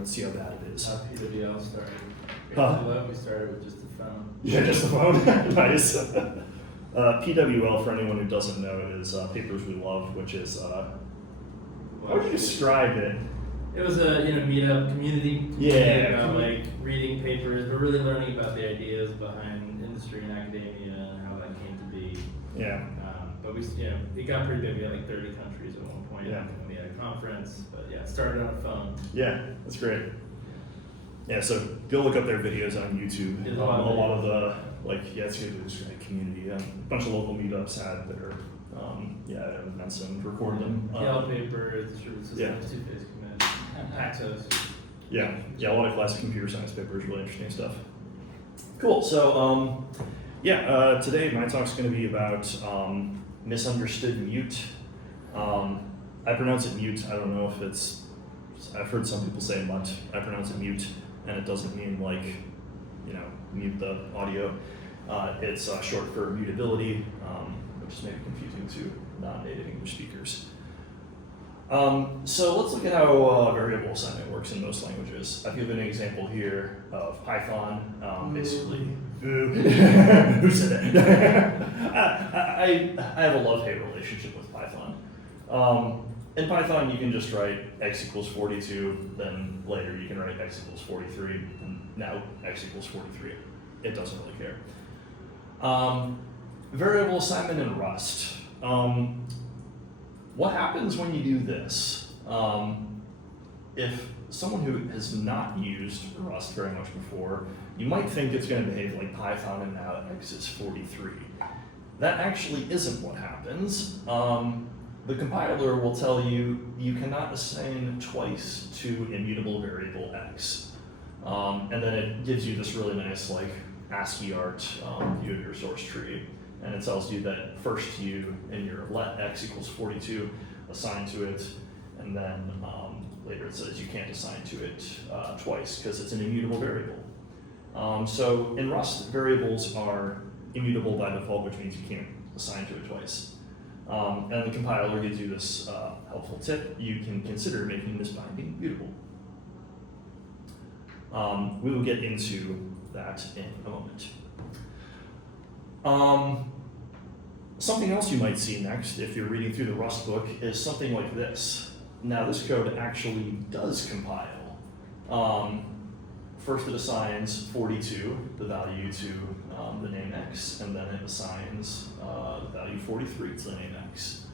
Let's see how bad it is. PWL started. We started with just the phone. Yeah, just the phone. Nice. PWL, for anyone who doesn't know, is Papers We Love, which is, how would you describe it? It was a meetup community. About like reading papers, but really learning about the ideas behind industry and academia and how that came to be. Yeah. But it got pretty big. We had like 30 countries at one point. Yeah. And we had a conference, but yeah, it started on a phone. Yeah, that's great. Yeah, so go look up their videos on YouTube. There's A lot of the it's good to describe community. A bunch of local meetups had their events and record them. Yellow Paper, Distributed Systems, Two-Phase Commit, Paxos. Yeah, a lot of classic computer science papers, really interesting stuff. Cool. So today my talk's going to be about misunderstood mute. I pronounce it mute. I don't know if it's. I've heard some people say mut. I pronounce it mute, and it doesn't mean mute the audio. It's short for mutability, which is maybe confusing to non-native English speakers. So let's look at how variable assignment works in most languages. I've given an example here of Python. Basically, who said that? I have a love-hate relationship with Python. In Python, you can just write x equals 42, then later you can write x equals 43, and now x equals 43. It doesn't really care. Variable assignment in Rust. What happens when you do this? If someone who has not used Rust very much before, you might think it's going to behave like Python and now x is 43. That actually isn't what happens. The compiler will tell you you cannot assign twice to immutable variable x. And then it gives you this really nice ASCII art view of your source tree. And it tells you that first you, in your let x equals 42, assign to it, and then later it says you can't assign to it twice because it's an immutable variable. So in Rust, variables are immutable by default, which means you can't assign to it twice. And the compiler gives you this helpful tip. You can consider making this binding mutable. We will get into that in a moment. Something else you might see next, if you're reading through the Rust book, is something like this. Now, this code actually does compile. First, it assigns 42, the value, to the name x, and then it assigns the value 43 to the name x.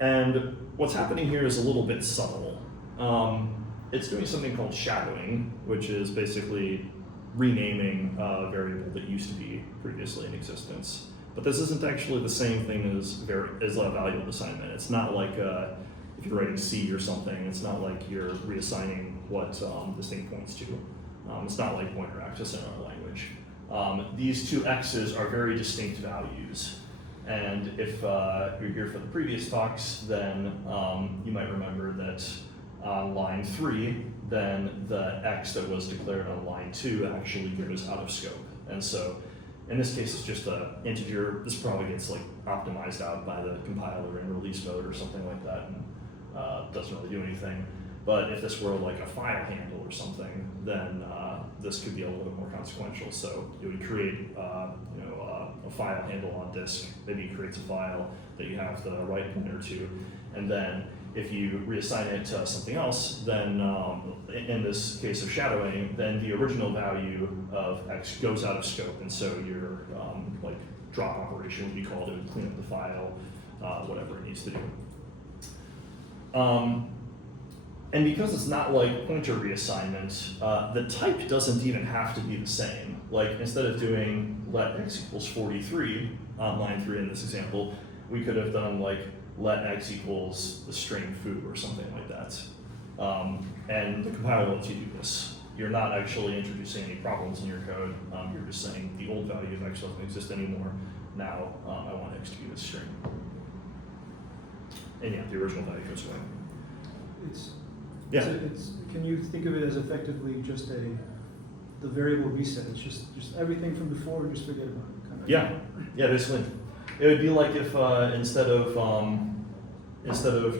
And what's happening here is a little bit subtle. It's doing something called shadowing, which is basically renaming a variable that used to be previously in existence. But this isn't actually the same thing as a value assignment. It's not like if you're writing C or something, it's not like you're reassigning what this thing points to. It's not like pointer access in our language. These two x's are very distinct values. And if you're here for the previous talks, then you might remember that on line 3, then the x that was declared on line 2 actually goes out of scope. And so in this case, it's just an integer. This probably gets optimized out by the compiler in release mode or something like that, and doesn't really do anything. But if this were a file handle or something, then this could be a little bit more consequential. So it would create a file handle on disk. Maybe it creates a file that you have the write pointer to, and then if you reassign it to something else, then in this case of shadowing, then the original value of x goes out of scope, and so your drop operation would be called. It would clean up the file, whatever it needs to do. And because it's not like pointer reassignment, the type doesn't even have to be the same. Instead of doing let x equals 43 on line 3 in this example, we could have done let x equals the string foo or something like that. And the compiler lets you do this. You're not actually introducing any problems in your code. You're just saying the old value of x doesn't exist anymore. Now I want x to be this string. And yeah, the original value goes away. Can you think of it as effectively just the variable reset? It's just everything from before, just forget about it. Yeah, basically. It would be like if instead of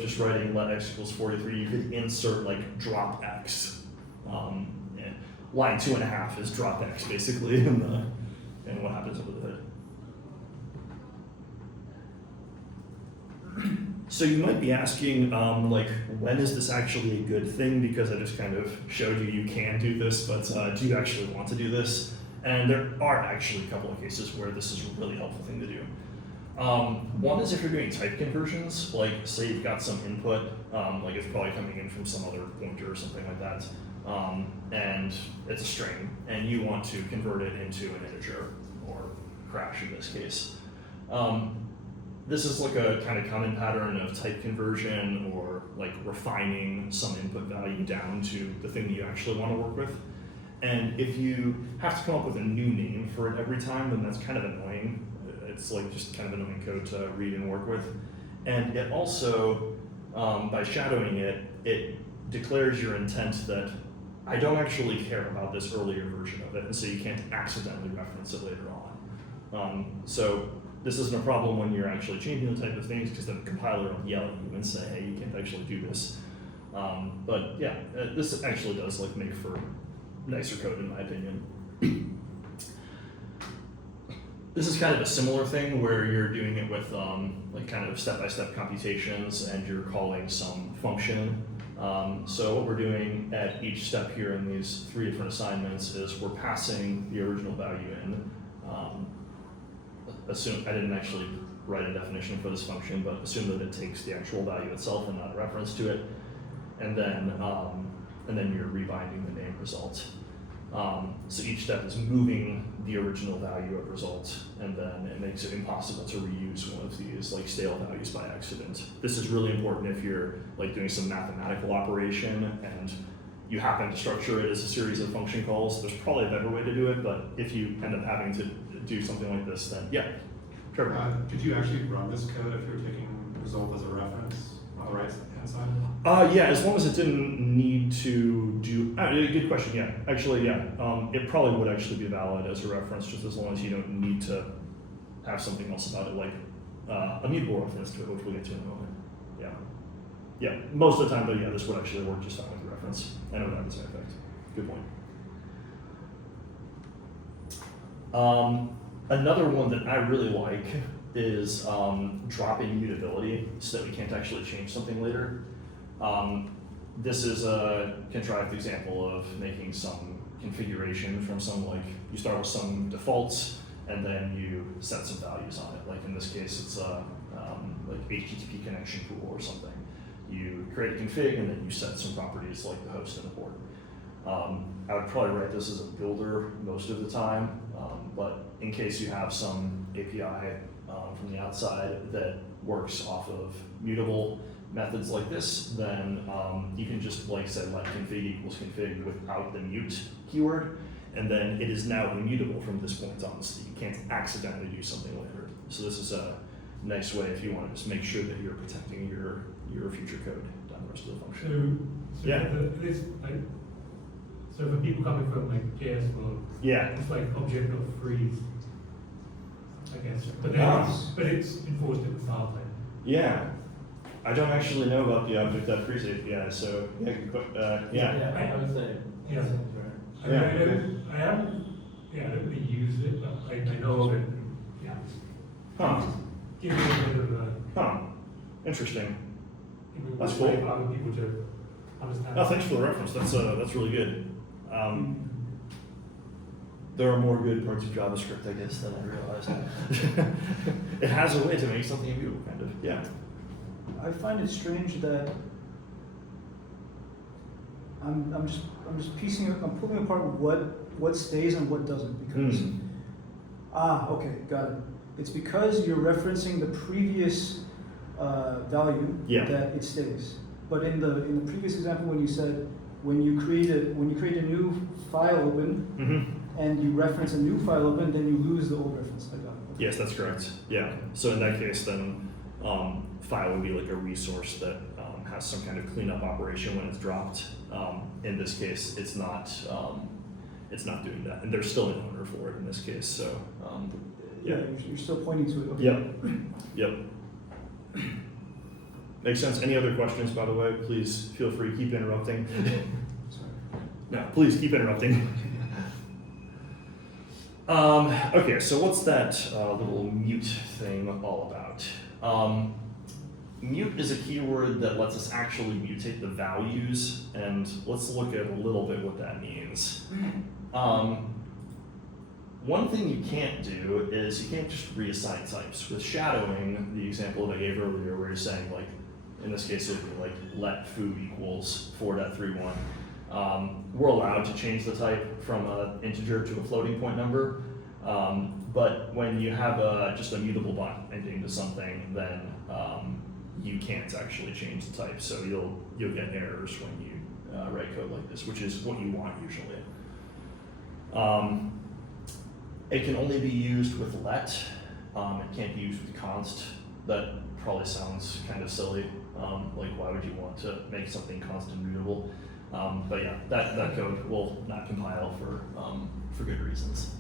just writing let x equals 43, you could insert drop x line 2.5 is drop X basically in what happens under the hood. So you might be asking, like, when is this actually a good thing? Because I just kind of showed you can do this, but do you actually want to do this? And there are actually a couple of cases where this is a really helpful thing to do. One is if you're doing type conversions, like say you've got some input, like it's probably coming in from some other pointer or something like that, and it's a string, and you want to convert it into an integer, or crash in this case. This is like a kind of common pattern of type conversion or like refining some input value down to the thing that you actually want to work with. And if you have to come up with a new name for it every time, then that's kind of annoying. It's like just kind of annoying code to read and work with. And it also, by shadowing it, it declares your intent that I don't actually care about this earlier version of it, and so you can't accidentally reference it later on. So this isn't a problem when you're actually changing the type of things, because the compiler will yell at you and say, hey, you can't actually do this. But yeah, this actually does like make for nicer code in my opinion. This is kind of a similar thing where you're doing it with like kind of step-by-step computations, and you're calling some function. So what we're doing at each step here in these 3 different assignments is we're passing the original value in. Assume I didn't actually write a definition for this function, but assume that it takes the actual value itself and not a reference to it, and then you're rebinding the name result. So each step is moving the original value of result, and then it makes it impossible to reuse one of these like stale values by accident. This is really important if you're like doing some mathematical operation and you happen to structure it as a series of function calls. There's probably a better way to do it, but if you end up having to do something like this, then yeah. Trevor. Could you actually run this code if you're taking result as a reference on the right hand side? Yeah, as long as it didn't need to do, good question, yeah. Actually, yeah, it probably would actually be valid as a reference, just as long as you don't need to have something else about it, like a mutable reference to it, which we'll get to in a moment. Yeah. Yeah, most of the time though, yeah, this would actually work just fine with the reference. I know that has an effect. Good point. Another one that I really like is dropping mutability so that we can't actually change something later. This is a contrived example of making some configuration from some, like, you start with some defaults and then you set some values on it. Like in this case, it's a like HTTP connection pool or something. You create a config and then you set some properties like the host and the port. I would probably write this as a builder most of the time, but in case you have some API from the outside that works off of mutable methods like this, then you can just like say let config equals config without the mute keyword, and then it is now immutable from this point on, so you can't accidentally do something later. So this is a nice way if you want to just make sure that you're protecting your future code down the rest of the function. So Yeah. So for people coming from like JS world, Yeah. it's like object dot freeze, I guess. But then but it's enforced at the file type. Yeah. I don't actually know about the object.freeze API, so yeah, yeah. I would say. Yeah. Right. Yeah, I don't really use it, but I know of it. Yeah. Huh. Give me a bit of Huh. Interesting. That's way cool. for other people to understand. Oh, thanks for the reference. That's really good. There are more good parts of JavaScript, I guess, than I realized. It has a way to make something immutable, kind of. Yeah. I find it strange that I'm just piecing it, I'm pulling apart what stays and what doesn't, because okay, got it. It's because you're referencing the previous value that it stays. But in the previous example, when you said when you create a new file open and you reference a new file open, then you lose the old reference. I got it. Okay. Yes, that's correct. Yeah. So in that case, then file would be like a resource that has some kind of cleanup operation when it's dropped. In this case, it's not doing that, and there's still an owner for it in this case. So yeah, you're still pointing to it. Okay. Yep. Makes sense. Any other questions, by the way? Please feel free, keep interrupting. Sorry. No, please keep interrupting. Okay, so what's that little mute thing all about? Mute is a keyword that lets us actually mutate the values, and let's look at a little bit what that means. One thing you can't do is you can't just reassign types. With shadowing, the example that I gave earlier where you're saying, like, in this case it would be like let foo equals 4.31. We're allowed to change the type from an integer to a floating point number, but when you have just a mutable binding to something, then you can't actually change the type. So you'll get errors when you write code like this, which is what you want usually. It can only be used with let. It can't be used with const. That probably sounds kind of silly. Like, why would you want to make something constant mutable? But yeah, that code will not compile for good reasons.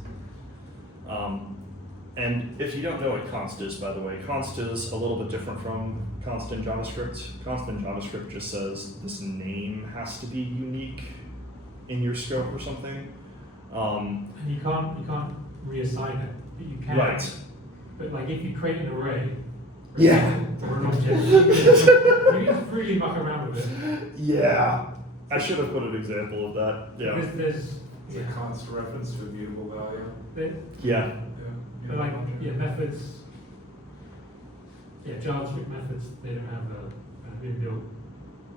And if you don't know what const is, by the way, const is a little bit different from const in JavaScript. Const in JavaScript just says this name has to be unique in your scope or something. And you can't reassign it, but you can. Right. But like if you create an array, Yeah. or an object, you can just really muck around with it. Yeah. I should have put an example of that. Yeah. Because there's Is a const reference to a mutable value? Yeah. but like methods. Yeah, JavaScript methods, they don't have a inbuilt.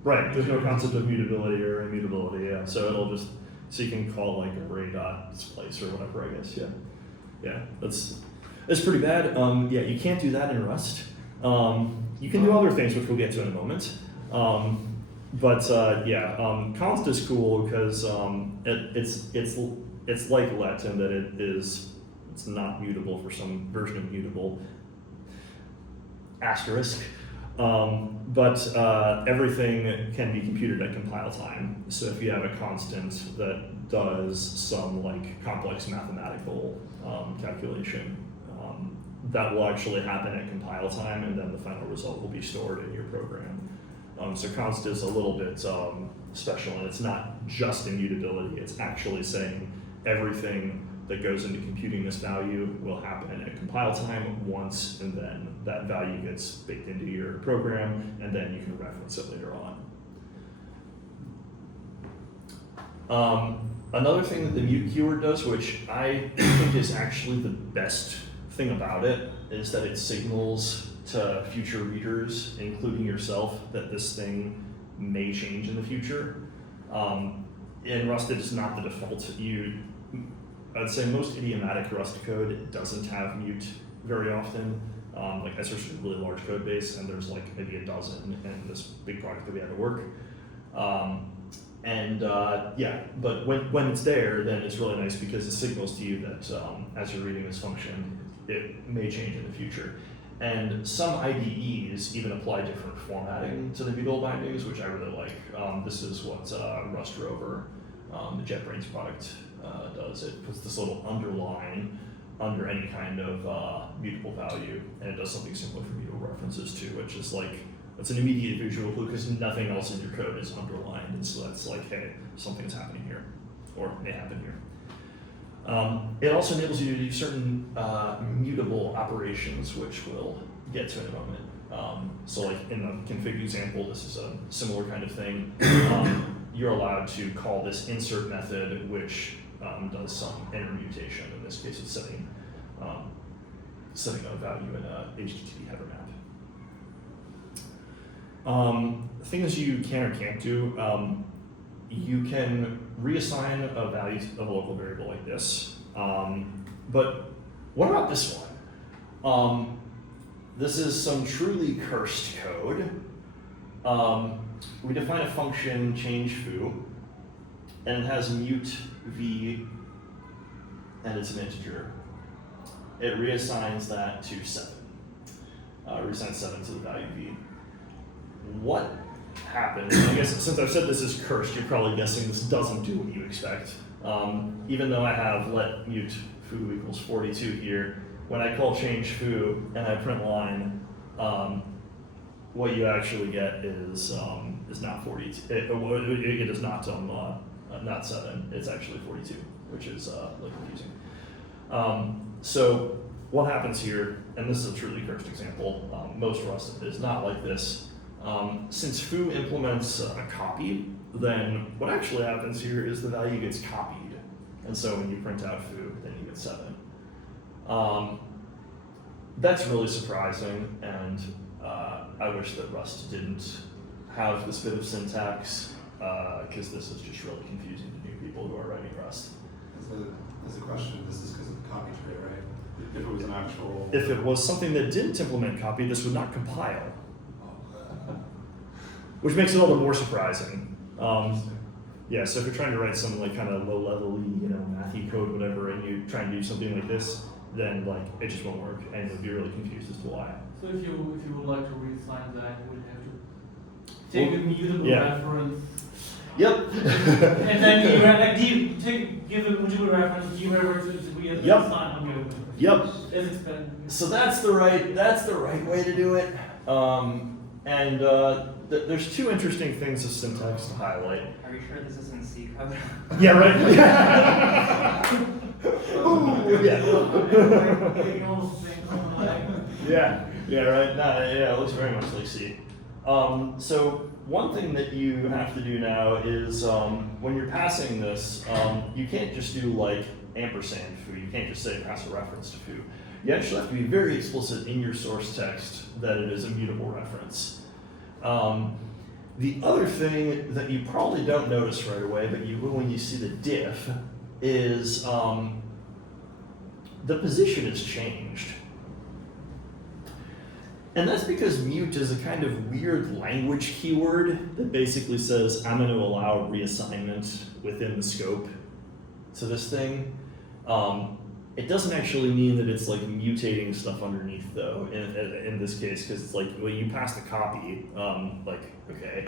Right. There's no concept of mutability or immutability. Yeah. So it'll just you can call like array.displace or whatever. I guess. Yeah. Yeah. That's pretty bad. Yeah. You can't do that in Rust. You can do other things, which we'll get to in a moment. Const is cool because it's like let in that it's not mutable for some version of mutable. Asterisk. Everything can be computed at compile time. So if you have a constant that does some like complex mathematical calculation, that will actually happen at compile time, and then the final result will be stored in your program. So const is a little bit special, and it's not just immutability. It's actually saying everything that goes into computing this value will happen at compile time once, and then that value gets baked into your program, and then you can reference it later on. Another thing that the mute keyword does, which I think is actually the best thing about it, is that it signals to future readers, including yourself, that this thing may change in the future. In Rust, it is not the default. I'd say most idiomatic Rust code doesn't have mute very often. Like I searched a really large code base, and there's like maybe a dozen in this big project that we had to work. But when it's there, then it's really nice because it signals to you that as you're reading this function, it may change in the future. And some IDEs even apply different formatting to the mutable bindings, which I really like. This is what Rust Rover, the JetBrains product, does. It puts this little underline under any kind of mutable value, and it does something similar for mutable references too, which is like, it's an immediate visual clue because nothing else in your code is underlined, and so that's like, hey, something's happening here, or may happen here. It also enables you to do certain mutable operations, which we'll get to in a moment. So like in the config example, this is a similar kind of thing. You're allowed to call this insert method, which does some inner mutation. In this case, it's setting a value in a HTTP header map. Things you can or can't do. You can reassign a value of a local variable like this. But what about this one? This is some truly cursed code. We define a function change foo, and it has mute v, and it's an integer. It reassigns that to 7. Reassigns 7 to the value v. What happens? I guess since I've said this is cursed, you're probably guessing this doesn't do what you expect. Even though I have let mute foo equals 42 here, when I call change foo and I print line, what you actually get is not 42. It is not 7. It's actually 42, which is confusing. So what happens here, and this is a truly cursed example, most Rust is not like this. Since foo implements a copy, then what actually happens here is the value gets copied. And so when you print out foo, then you get 7. That's really surprising, and I wish that Rust didn't have this bit of syntax, because this is just really confusing to new people who are writing Rust. As a question, this is because of the copy trait, right? If it was an actual... If it was something that didn't implement copy, this would not compile, which makes it all the more surprising. Yeah, so if you're trying to write some like kind of low-level, mathy code, whatever, and you try and do something like this, then like it just won't work, and you'll be really confused as to why. So if you would like to reassign that, you would have to take a mutable yeah. reference. Yep. And then you have like give a mutable reference, references reassign. Yep. Okay. Yep. It's expensive. So that's the right way to do it. There's 2 interesting things of syntax to highlight. Are you sure this isn't C code? Yeah, right. Ooh, yeah. Yeah, right. No, yeah, it looks very much like C. So one thing that you have to do now is when you're passing this, you can't just do like ampersand foo. You can't just say pass a reference to foo. You actually have to be very explicit in your source text that it is a mutable reference. The other thing that you probably don't notice right away, but you will when you see the diff, is the position has changed. And that's because mute is a kind of weird language keyword that basically says, I'm going to allow reassignment within the scope to this thing. It doesn't actually mean that it's like mutating stuff underneath though, in this case, because it's like, well, you pass the copy, okay.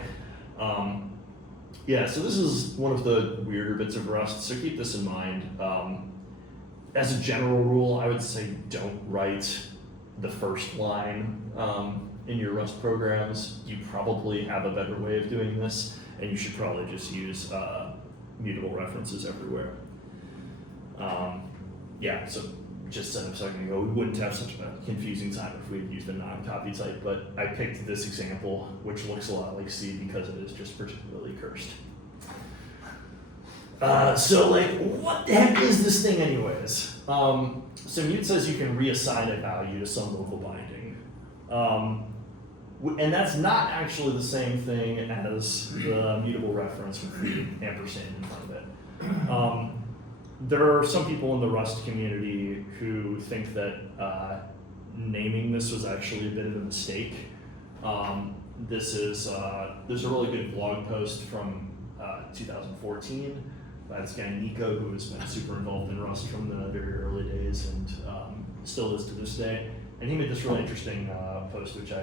Yeah, so this is one of the weirder bits of Rust, so keep this in mind. As a general rule, I would say don't write the first line in your Rust programs. You probably have a better way of doing this, and you should probably just use mutable references everywhere. Yeah, so just said a second ago, we wouldn't have such a confusing time if we had used a non-copy type, but I picked this example, which looks a lot like C because it is just particularly cursed. So like, what the heck is this thing anyways? So mute says you can reassign a value to some local binding. And that's not actually the same thing as the mutable reference with the ampersand in front of it. There are some people in the Rust community who think that naming this was actually a bit of a mistake. There's a really good blog post from 2014 by this guy Nico, who has been super involved in Rust from the very early days and still is to this day. And he made this really interesting post, which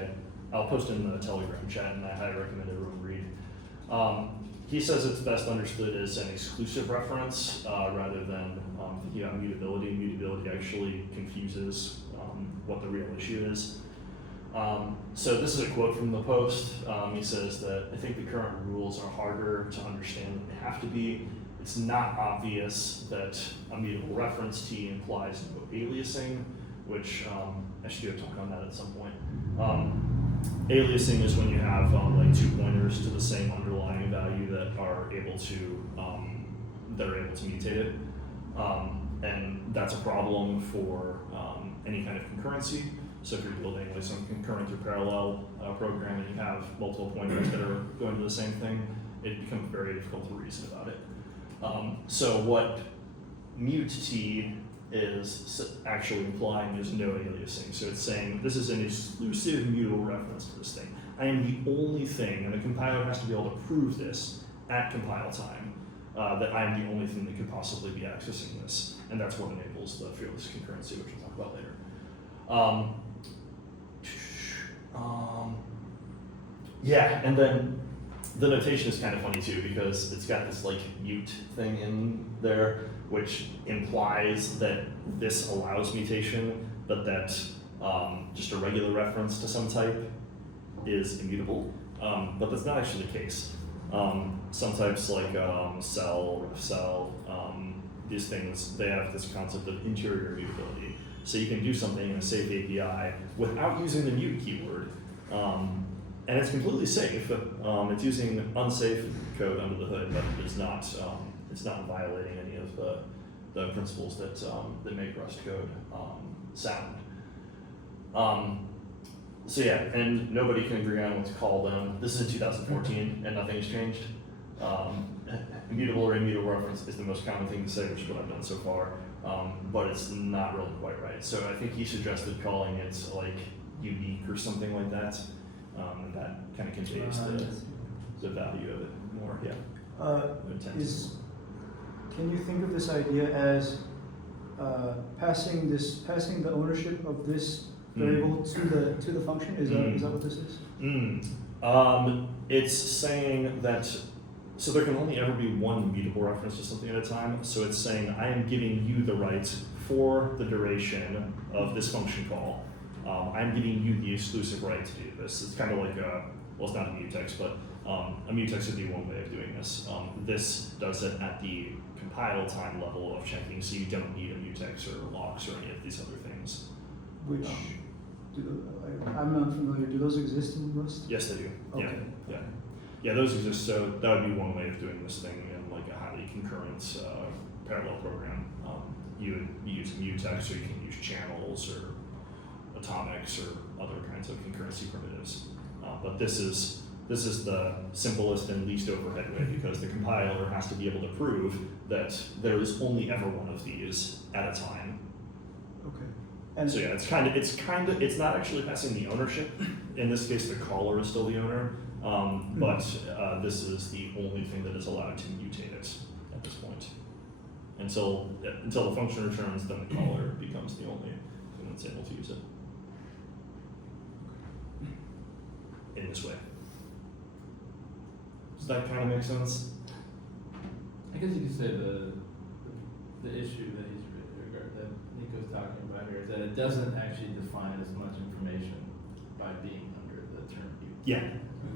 I'll post in the Telegram chat, and I highly recommend everyone read. He says it's best understood as an exclusive reference rather than thinking about mutability. Mutability actually confuses what the real issue is. So this is a quote from the post. He says that I think the current rules are harder to understand than they have to be. It's not obvious that a mutable reference T implies no aliasing, which I should do a talk on that at some point. Aliasing is when you have like 2 pointers to the same underlying value that are able to mutate it, and that's a problem for any kind of concurrency. So if you're building like some concurrent or parallel program and you have multiple pointers that are going to the same thing, it becomes very difficult to reason about it. So what mute T is actually implying there's no aliasing. So it's saying this is an exclusive mutable reference to this thing. I am the only thing, and the compiler has to be able to prove this at compile time, that I am the only thing that could possibly be accessing this. And that's what enables the fearless concurrency, which we'll talk about later. Yeah, and then the notation is kind of funny too, because it's got this like mute thing in there, which implies that this allows mutation, but that just a regular reference to some type is immutable. But that's not actually the case. Some types like cell, ref cell, these things, they have this concept of interior mutability. So you can do something in a safe API without using the mute keyword. And it's completely safe. It's using unsafe code under the hood, but it's not violating any of the principles that make Rust code sound. So yeah, and nobody can agree on what to call them. This is in 2014, and nothing has changed. Immutable or immutable reference is the most common thing to say, which is what I've done so far, but it's not really quite right. So I think he suggested calling it like unique or something like that, and that kind of conveys the value of it more. Yeah. Can you think of this idea as passing the ownership of this variable to the function? Is that what this is? It's saying that, so there can only ever be one mutable reference to something at a time. So it's saying I am giving you the right for the duration of this function call. I'm giving you the exclusive right to do this. It's kind of like well, it's not a mutex, but a mutex would be one way of doing this. This does it at the compile time level of checking, so you don't need a mutex or locks or any of these other things. Which I'm not familiar. Do those exist in Rust? Yes, they do. Okay. Yeah, those exist. So that would be one way of doing this thing in like a highly concurrent parallel program. You would use mutex, or you can use channels or atomics or other kinds of concurrency primitives. But this is the simplest and least overhead way, because the compiler has to be able to prove that there is only ever one of these at a time. Okay. And so yeah, it's not actually passing the ownership. In this case, the caller is still the owner, but this is the only thing that is allowed to mutate it at this point. Until the function returns, then the caller becomes the only thing that's able to use it. In this way. Does that kind of make sense? I guess you could say the issue that that Nico's talking about here is that it doesn't actually define as much information by being under the term mute. Yeah,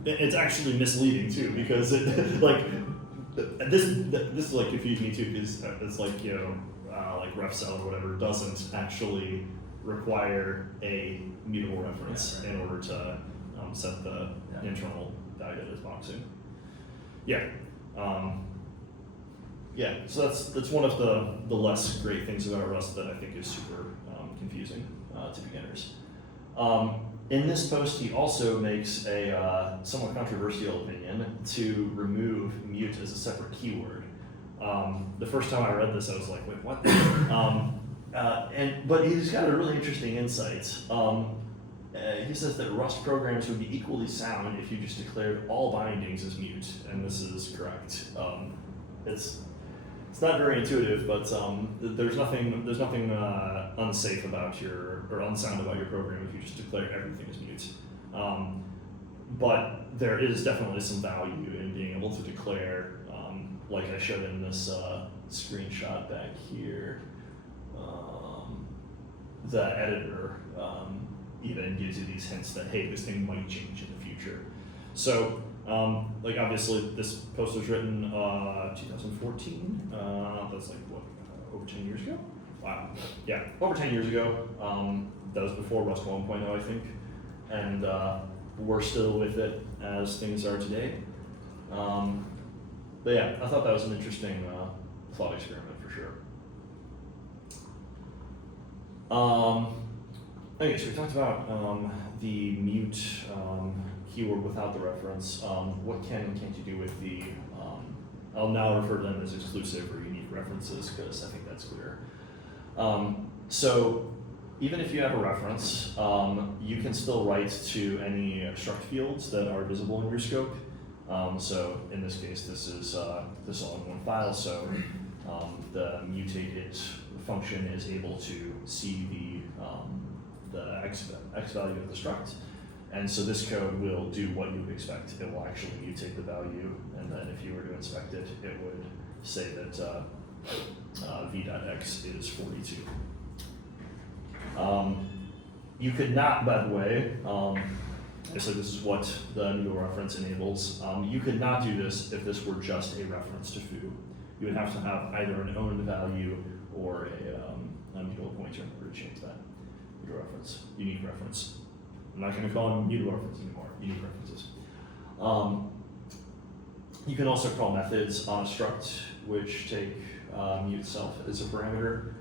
it's actually misleading too, because it, like this like confused me too, because it's like, you know, like refcell or whatever doesn't actually require a mutable reference in order to set the internal value that it's boxing. So that's one of the less great things about Rust that I think is super confusing to beginners. In this post, he also makes a somewhat controversial opinion to remove mute as a separate keyword. The first time I read this, I was like, wait, what? But he's got a really interesting insight. He says that Rust programs would be equally sound if you just declared all bindings as mute, and this is correct. It's not very intuitive, but there's nothing unsafe about or unsound about your program if you just declare everything as mute. But there is definitely some value in being able to declare, like I showed in this screenshot back here, the editor even gives you these hints that, hey, this thing might change in the future. So, like obviously this post was written 2014, that's like what, over 10 years ago? Wow, yeah, over 10 years ago. That was before Rust 1.0, I think, and we're still with it as things are today. But yeah, I thought that was an interesting thought experiment for sure. Okay, so we talked about the mute keyword without the reference. What can and can't you do with the, I'll now refer to them as exclusive or unique references because I think that's clear. So even if you have a reference, you can still write to any struct fields that are visible in your scope. So in this case, this is all in one file, so the mutated function is able to see the x value of the struct. And so this code will do what you would expect. It will actually mutate the value, and then if you were to inspect it, it would say that v.x is 42. You could not, by the way, so this is what the new reference enables. You could not do this if this were just a reference to foo. you would have to have either an owned value or a mutable pointer in order to change that. Mutable reference, unique reference. I'm not going to call them mutable references anymore, unique references. You can also call methods on a struct which take mute self as a parameter.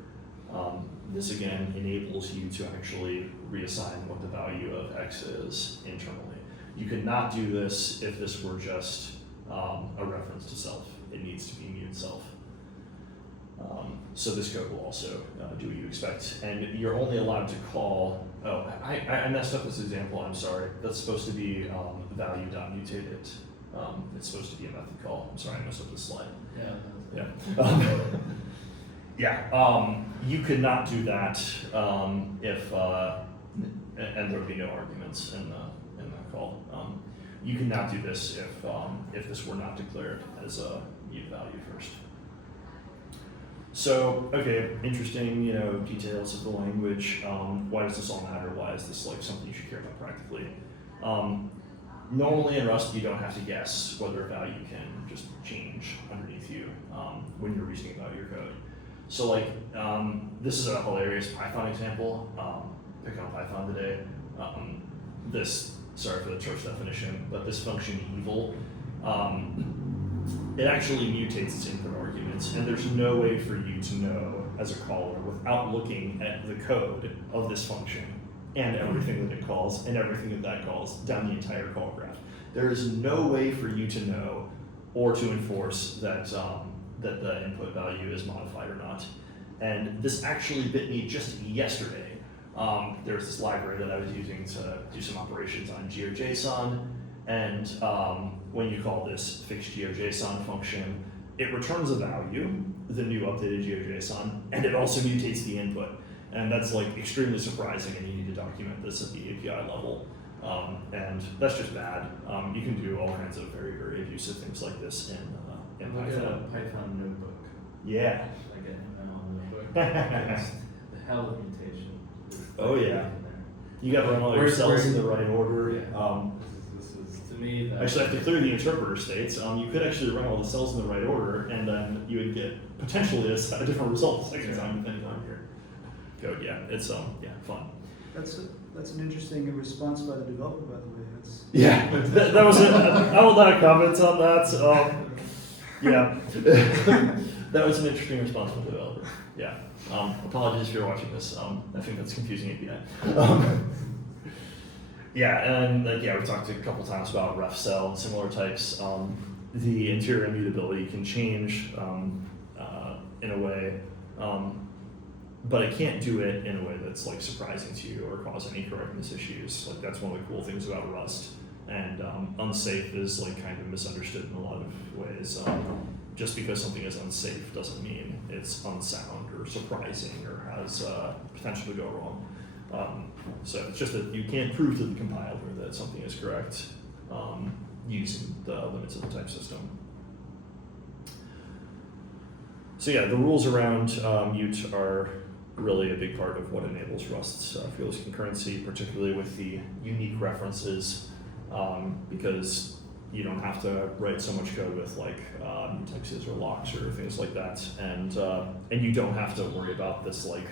This again enables you to actually reassign what the value of x is internally. You could not do this if this were just a reference to self. It needs to be mute self. So this code will also do what you expect. And you're only allowed to call, oh, I messed up this example, I'm sorry. That's supposed to be value.mutated. It's supposed to be a method call. I'm sorry, I messed up this slide. Yeah. You could not do that if, and there would be no arguments in that call. You could not do this if this were not declared as a mute value first. So, okay, interesting, details of the language. Why does this all matter? Why is this like something you should care about practically? Normally in Rust, you don't have to guess whether a value can just change underneath you when you're reasoning about your code. So like, this is a hilarious Python example. Picking on Python today. Sorry for the church definition, but this function evil, it actually mutates its input arguments, and there's no way for you to know as a caller without looking at the code of this function and everything that it calls and everything that calls down the entire call graph. There is no way for you to know or to enforce that that the input value is modified or not. And this actually bit me just yesterday. There's this library that I was using to do some operations on GeoJSON, and when you call this fixed GeoJSON function, it returns a value, the new updated GeoJSON, and it also mutates the input. And that's like extremely surprising, and you need to document this at the API level. And that's just bad. You can do all kinds of very, very abusive things like this in Look at a Python. Python notebook. Yeah. Like an ML notebook. It's the hell of mutation. Oh, yeah. You got to run all your cells in the right order. Yeah. This is to me. Actually, after clear the interpreter states, you could actually run all the cells in the right order, and then you would get potentially a different result the second time depending on your code. Yeah, it's fun. That's an interesting response by the developer, by the way. Yeah, that was it. I will not comment on that. Yeah, that was an interesting response from the developer. Yeah. Apologies if you're watching this. I think that's confusing API. Yeah, and we talked a couple times about ref cell and similar types. The interior immutability can change in a way, but it can't do it in a way that's like surprising to you or cause any correctness issues. Like that's one of the cool things about Rust. And unsafe is like kind of misunderstood in a lot of ways. Just because something is unsafe doesn't mean it's unsound or surprising or has potential to go wrong. So it's just that you can't prove to the compiler that something is correct using the limits of the type system. So yeah, the rules around mute are really a big part of what enables Rust's fearless concurrency, particularly with the unique references, because you don't have to write so much code with like mutexes or locks or things like that, and you don't have to worry about this like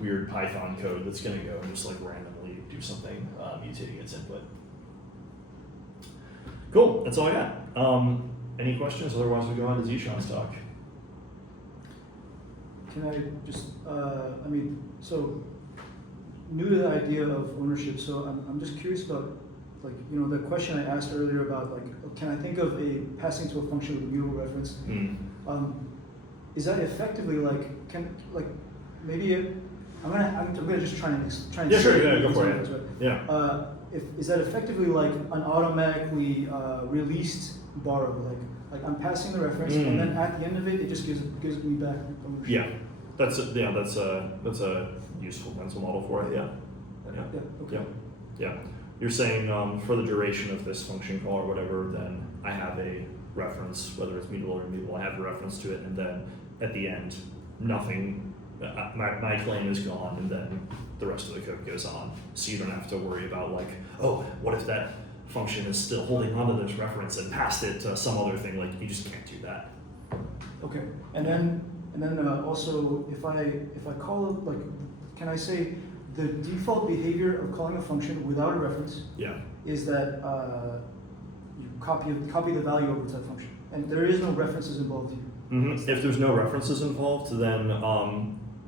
weird Python code that's going to go and just like randomly do something mutating its input. Cool, that's all I got. Any questions? Otherwise, we go on to Zishan's talk. Can I just, so new to the idea of ownership, so I'm just curious about, like, the question I asked earlier about, like, can I think of a passing to a function with a mutable reference? Is that effectively like, maybe I'm gonna just try and yeah, sure, yeah, go for it. Yeah. Is that effectively like an automatically released borrow? Like I'm passing the reference, and then at the end of it, it just gives me back ownership. Yeah, that's a useful mental model for it. Yeah. Okay. Yeah. You're saying for the duration of this function call or whatever, then I have a reference, whether it's mutable or immutable, I have a reference to it, and then at the end, nothing. My claim is gone, and then the rest of the code goes on. So you don't have to worry about like, oh, what if that function is still holding onto this reference and passed it to some other thing? Like you just can't do that. Okay, and then also if I call it like, can I say the default behavior of calling a function without a reference Yeah. is that you copy the value over to that function, and there is no references involved here. If there's no references involved, then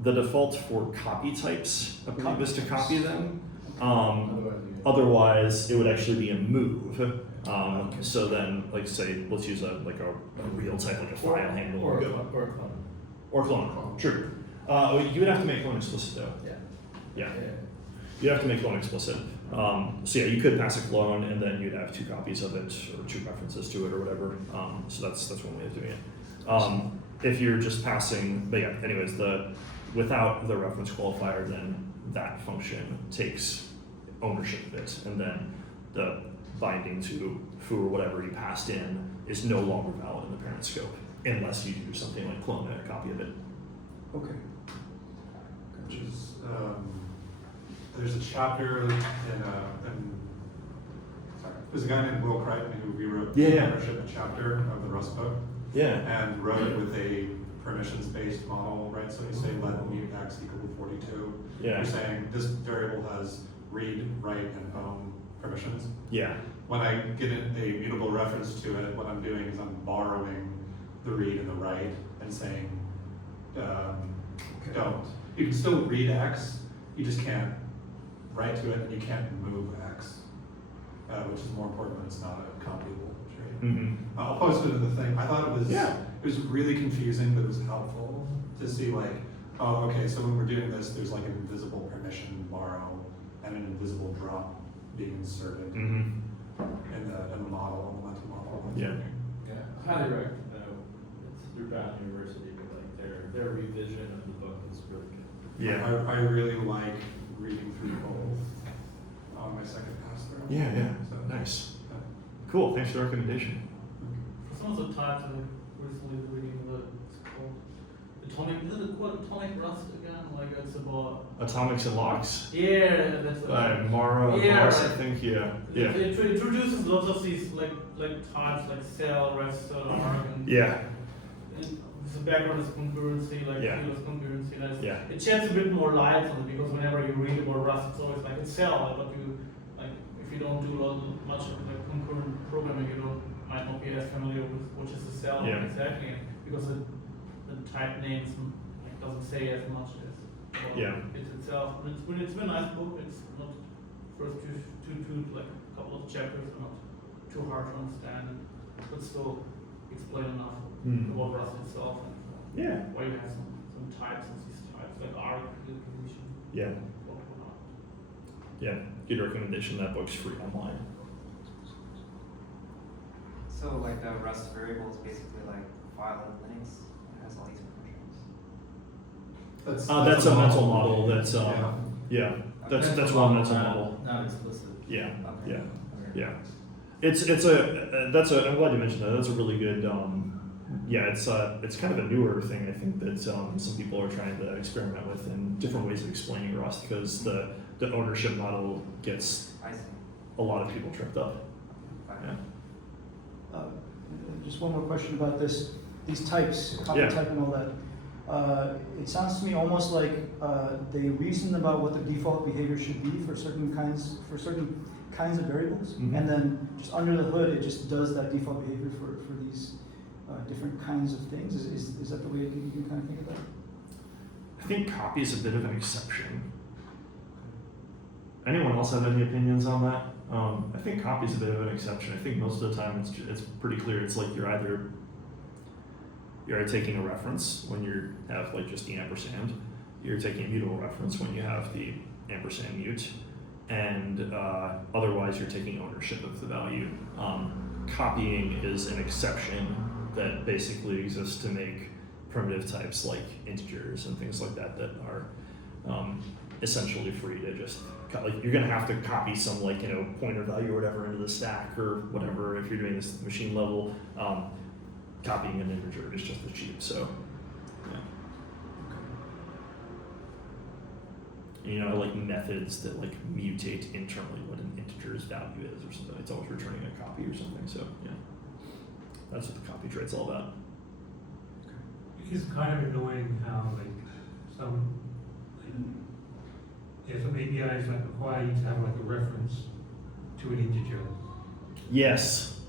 the default for copy types, I believe, is to copy them. Otherwise, it would actually be a move. So then, like, say, let's use a real type, like a file handle Or a Go. clone. Or clone. Sure. You would have to make clone explicit though. Yeah. You'd have to make clone explicit. So yeah, you could pass a clone, and then you'd have two copies of it or two references to it or whatever. So that's one way of doing it. If you're just passing, but yeah, anyways, without the reference qualifier, then that function takes ownership of it, and then the binding to foo or whatever you passed in is no longer valid in the parent scope, unless you do something like clone a copy of it. Okay. Which is, there's a chapter there's a guy named Will Crichton who rewrote the Yeah. ownership chapter of the Rust book Yeah. and wrote it with a permissions-based model, right? So you say let mute x equal to 42. Yeah. You're saying this variable has read, write, and own permissions. Yeah. When I get a mutable reference to it, what I'm doing is I'm borrowing the read and the write and saying, don't. You can still read X, you just can't write to it, and you can't move X, which is more important when it's not a copyable trait. Mm-hmm. I'll post it in the thing. I thought it was Yeah. it was really confusing, but it was helpful to see like, oh, okay, so when we're doing this, there's like an invisible permission borrow and an invisible drop being inserted Mm-hmm. in the model, in the mental model. Yeah. Yeah, I highly recommend. It's through Brown University, but like their revision of the book is really good. Yeah. I really like reading through both on my second pass through. Yeah. Yeah. So, Nice. yeah. Cool. Thanks for the recommendation. For some of the types I recently reading it's called Atomic, is it called Atomic Rust again? Like it's about Atomics and Locks yeah, that's by Mara Yeah, Moss, I right. think. Yeah. Yeah. It introduces lots of these like types like cell, rest, arg, and Yeah. the background is concurrency, like Yeah. field is concurrency. Yeah. It sheds a bit more light on it because whenever you read about Rust, it's always like it's cell, but you like if you don't do much of the concurrent programming, you might not be as familiar with which is a cell Yeah. exactly, because the type names like doesn't say as much as Yeah. it itself. But it's been a nice book. It's not first two like a couple of chapters are not too hard to understand, but still explain enough about Rust itself and Yeah. why you have some types and these types like arg recognition. Yeah. Whatnot. Yeah. Good recommendation. That book's free online. So like the Rust variable is basically like a file in Linux. It has all these functions. That's a mental model. That's Yeah. yeah. That's Mental one model, mental not- model. Not explicit. Yeah. Okay. Yeah. Okay. Yeah. It's I'm glad you mentioned that. That's a really good yeah, it's kind of a newer thing I think that some people are trying to experiment with and different ways of explaining Rust, because the ownership model gets I see. a lot of people tripped up. Fine. Yeah. Just one more question about these types, copy Yeah. type and all that. It sounds to me almost like they reason about what the default behavior should be for certain kinds of variables, Mhm. and then just under the hood, it just does that default behavior for these different kinds of things. Is that the way you can kind of think of that? I think copy is a bit of an exception. Anyone else have any opinions on that? I think copy is a bit of an exception. I think most of the time it's pretty clear. It's like you're either taking a reference when you have like just the ampersand. You're taking a mutable reference when you have the ampersand mute, and otherwise you're taking ownership of the value. Copying is an exception that basically exists to make primitive types like integers and things like that are essentially free to just like you're gonna have to copy some like pointer value or whatever into the stack or whatever if you're doing this at the machine level. Copying an integer is just as cheap. So yeah. Like methods that like mutate internally what an integer's value is or something. It's always returning a copy or something. So yeah, that's what the copy trade's all about. is kind of annoying how like some some APIs like require you to have like a reference to an integer, Yes.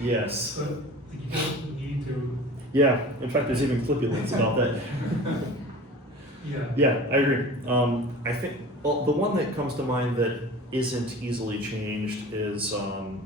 Yes. but like, you don't need to. Yeah. In fact, there's even Flippy links about that. Yeah. Yeah, I agree. I think the one that comes to mind that isn't easily changed is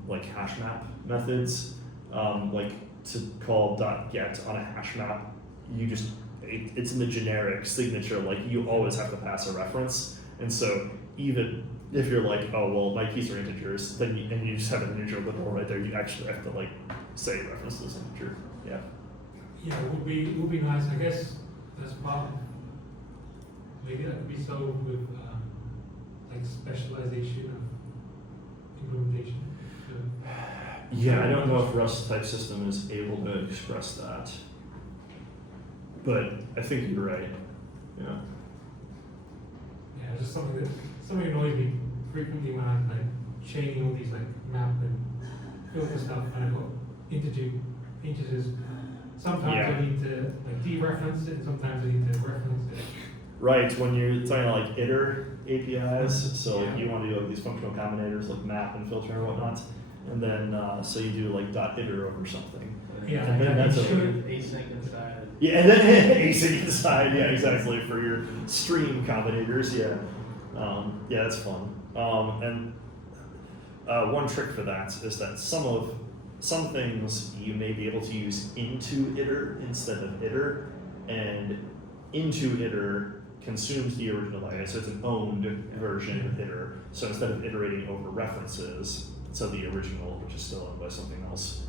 like hash map methods. Like to call .get on a hash map, you just it's in the generic signature. Like you always have to pass a reference, and so even if you're like, oh well, my keys are integers, then and you just have an integer literal right there, you actually have to like say reference to this integer. Yeah. Yeah, it would be nice. I guess that's part of, maybe that could be solved with like specialization of implementation. Yeah, I don't know if Rust type system is able to express that, but I think you're right. Yeah. Yeah, it's just something annoys me frequently when I'm like chaining all these like map and filter stuff, and I've got integers. Sometimes Yeah. I need to like dereference it, and sometimes I need to reference it. Right, when you're talking like iter APIs, so like Yeah. you want to do like these functional combinators like map and filter and whatnot, and then so you do like .iter over something. Yeah, And then that's it a- should. Async inside. Yeah, and then async inside, yeah, exactly, for your stream combinators, yeah. Yeah, that's fun. And one trick for that is that some things you may be able to use into iter instead of iter, and into iter consumes the original IA, so it's an owned version of iter. So instead of iterating over references to the original, which is still owned by something else,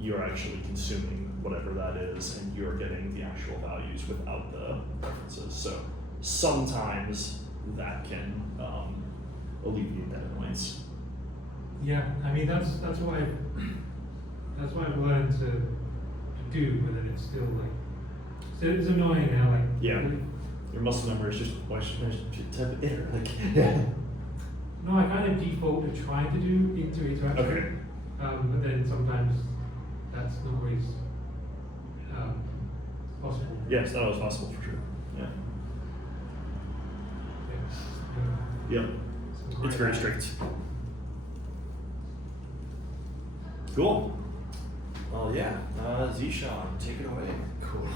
you're actually consuming whatever that is, and you're getting the actual values without the references. So sometimes that can alleviate that annoyance. Yeah, I mean that's what I've learned to do, but then it's still like it's annoying how like Yeah. Your muscle memory is just why should I type iter? Like, yeah. No, I kind of default to trying to do into actually. Okay. But then sometimes that's not always possible. Yes, that was possible for sure. Yeah. Yep. It's very strict. Cool. Well, yeah. Zishan, take it away. Cool.